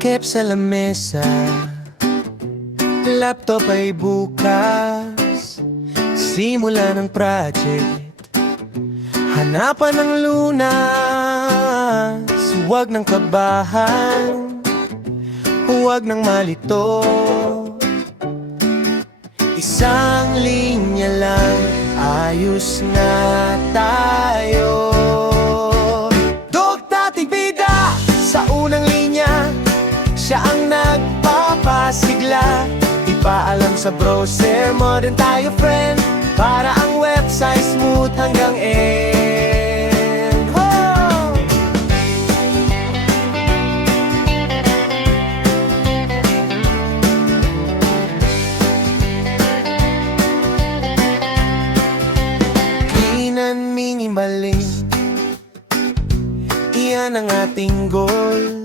Takip sa lamesa, laptop ay bukas. Simula ng project, hanapan ng lunas. Huwag ng kabahan, huwag ng malito. Isang linya lang, ayos na tayo. Dog dating bida sa unang linya, siya ang nagpapasigla. Ipaalam sa browser, modern tayo friend, para ang website smooth hanggang end. Oh! Clean and minimalist, iyan ang ating goal.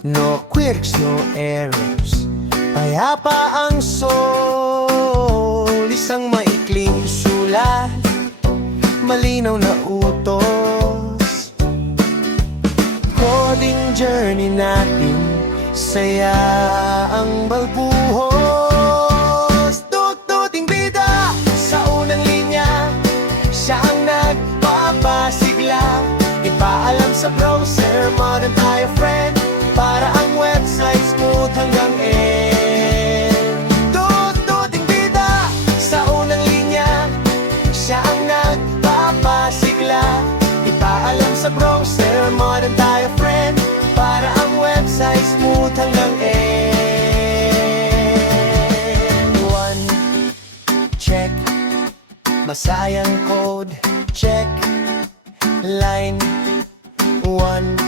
No quirks, no errors, payapa ang soul. Isang maikling sulat, malinaw na utos. Coding journey natin, saya ang balbuhos. Dugduting bida sa unang linya, siya ang nagpapasigla. Ipaalam sa browser, modern tayo friend, para ang website smooth hanggang end. Dugduting bida sa unang linya, siya ang nagpapasigla. Ipaalam sa browser, modern tayo friend, para ang website smooth hanggang end. One, check. Masayang code, check. Line, one.